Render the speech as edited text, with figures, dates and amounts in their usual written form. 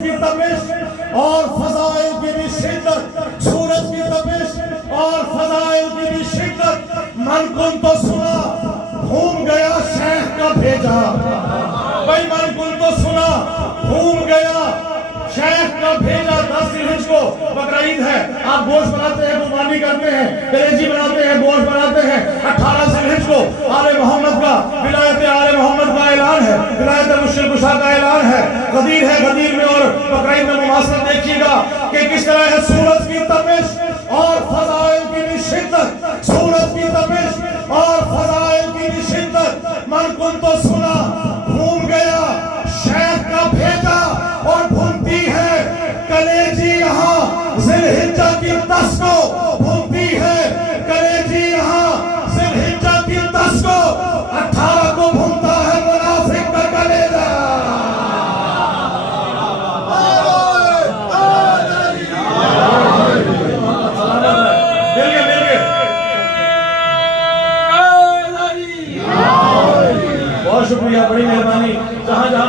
की तपिश और फजाइल की भी शिद्दत, सूरज की तपिश और फजाइल की भी शिद्दत। मन कुन तो सुना, घूम गया शेख का भेजा। भाई मन कुन तो सुना, घूम गया शेख का भेजा। 10 जिलहिज को बकरीद है, आप गोश्त बनाते हैं, कुर्बानी करते हैं, कलेजी बनाते हैं, गोश्त बनाते हैं। 18 जिलहिज को आले मोहम्मद का, विलायत आले मोहम्मद का ऐलान है, विलायत मुश्किल कुशा का ऐलान है। गदीर है, गदीर में और बकरीद में मुमासलत देखिएगा कि किस तरह है। सूरज की तपिश और फजाइल की भी शिद्दत, सूरज की तपिश और फजाइल की भी शिद्दत। मन कुन तो सुना, घूम गया शेख का भेजा। और घूमती है कलेजी यहाँ जिलहिज्जा की 10 को, घूमती है कलेजी यहाँ जिलहिज्जा की 10 को। 18 को घूमता है मुनाफिक का कलेजा। बहुत शुक्रिया, बड़ी मेहरबानी। जहां जहां